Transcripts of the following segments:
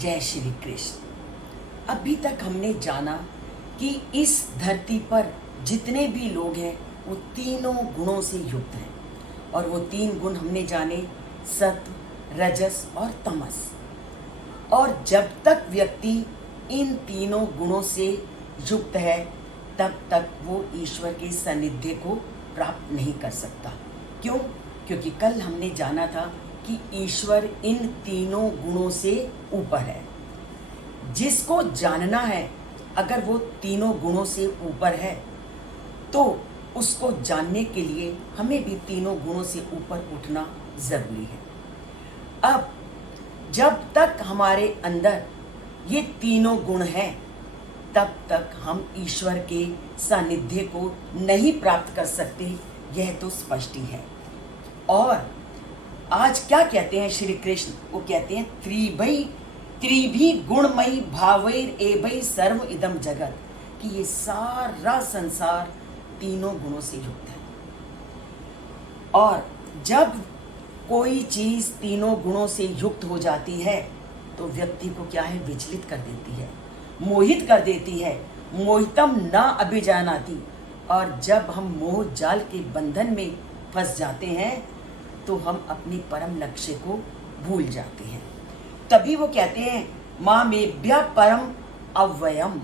जय श्री कृष्ण। अभी तक हमने जाना कि इस धरती पर जितने भी लोग हैं वो तीनों गुणों से युक्त हैं, और वो तीन गुण हमने जाने, सत्व, रजस और तमस। और जब तक व्यक्ति इन तीनों गुणों से युक्त है तब तक वो ईश्वर के सानिध्य को प्राप्त नहीं कर सकता। क्यों? क्योंकि कल हमने जाना था कि ईश्वर इन तीनों गुणों से ऊपर है। जिसको जानना है, अगर वो तीनों गुणों से ऊपर है तो उसको जानने के लिए हमें भी तीनों गुणों से ऊपर उठना जरूरी है। अब जब तक हमारे अंदर ये तीनों गुण हैं तब तक हम ईश्वर के सानिध्य को नहीं प्राप्त कर सकते, यह तो स्पष्ट ही है। और आज क्या कहते हैं श्री कृष्ण? वो कहते हैं त्रिभी गुणमयी भावैर एवै सर्व इदम जगत, कि ये सारा संसार तीनों गुणों से युक्त है। और जब कोई चीज तीनों गुणों से युक्त हो जाती है तो व्यक्ति को क्या है, विचलित कर देती है, मोहित कर देती है। मोहितम ना अभिजानाति। और जब हम मोह जाल के बंधन में फंस जाते हैं तो हम अपने परम लक्ष्य को भूल जाते हैं। तभी वो कहते हैं मामेभ्यः परम अव्ययम,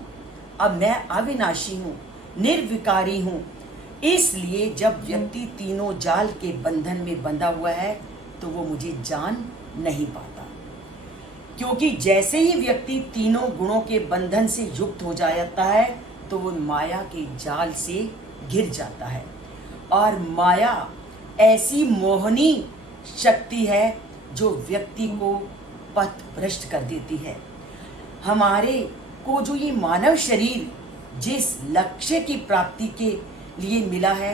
अब मैं अविनाशी हूँ, निर्विकारी हूँ। इसलिए जब व्यक्ति तीनों जाल के बंधन में बंधा हुआ है तो वो मुझे जान नहीं पाता। क्योंकि जैसे ही व्यक्ति तीनों गुणों के बंधन से युक्त हो जाता है तो वो माया के जाल से घिर जाता है। और माया ऐसी मोहनी शक्ति है जो व्यक्ति को पथ भ्रष्ट कर देती है। हमारे को जो ये मानव शरीर जिस लक्ष्य की प्राप्ति के लिए मिला है,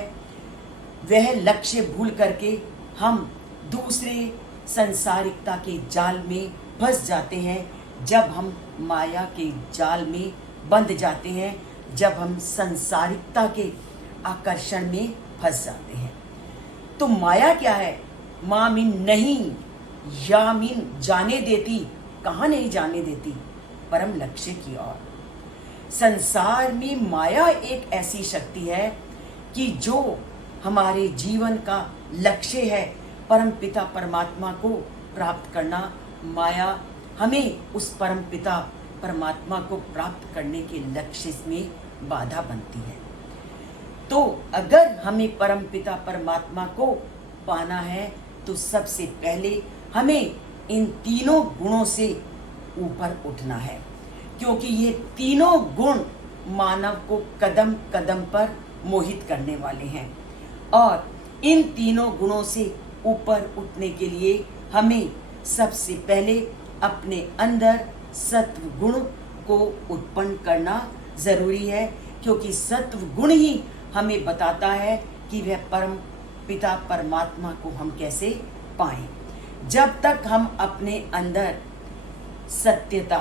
वह लक्ष्य भूल करके हम दूसरे संसारिकता के जाल में फंस जाते हैं। जब हम माया के जाल में बंध जाते हैं, जब हम संसारिकता के आकर्षण में फंस जाते हैं। तो माया क्या है? मामिन नहीं, यामिन जाने देती। कहाँ नहीं जाने देती? परम लक्ष्य की ओर। संसार में माया एक ऐसी शक्ति है कि जो हमारे जीवन का लक्ष्य है, परम पिता परमात्मा को प्राप्त करना, माया हमें उस परम पिता परमात्मा को प्राप्त करने के लक्ष्य में बाधा बनती है। तो अगर हमें परम पिता परमात्मा को पाना है तो सबसे पहले हमें इन तीनों गुणों से ऊपर उठना है। क्योंकि ये तीनों गुण मानव को कदम कदम पर मोहित करने वाले हैं। और इन तीनों गुणों से ऊपर उठने के लिए हमें सबसे पहले अपने अंदर सत्व गुण को उत्पन्न करना जरूरी है। क्योंकि सत्व गुण ही हमें बताता है कि वह परम पिता परमात्मा को हम कैसे पाएं। जब तक हम अपने अंदर सत्यता,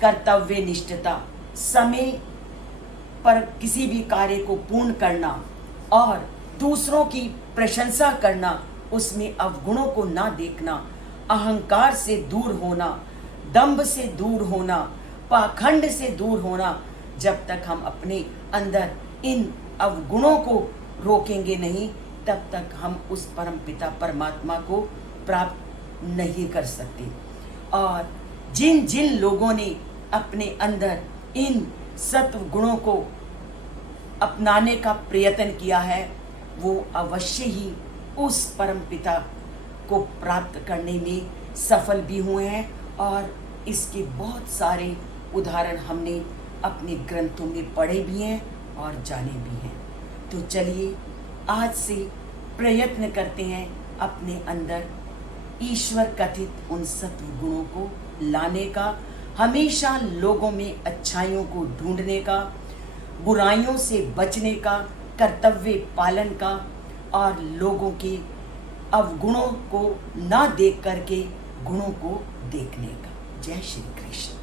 कर्तव्य निष्ठता, समय पर किसी भी कार्य को पूर्ण करना और दूसरों की प्रशंसा करना, उसमें अवगुणों को ना देखना, अहंकार से दूर होना, दंभ से दूर होना, पाखंड से दूर होना, जब तक हम अपने अंदर इन अवगुणों को रोकेंगे नहीं तब तक हम उस परम पिता परमात्मा को प्राप्त नहीं कर सकते। और जिन जिन लोगों ने अपने अंदर इन सत्व गुणों को अपनाने का प्रयत्न किया है वो अवश्य ही उस परम पिता को प्राप्त करने में सफल भी हुए हैं। और इसके बहुत सारे उदाहरण हमने अपने ग्रंथों में पढ़े भी हैं और जाने भी हैं। तो चलिए आज से प्रयत्न करते हैं अपने अंदर ईश्वर कथित उन सत्व गुणों को लाने का, हमेशा लोगों में अच्छाइयों को ढूंढने का, बुराइयों से बचने का, कर्तव्य पालन का और लोगों के अवगुणों को ना देख करके गुणों को देखने का। जय श्री कृष्ण।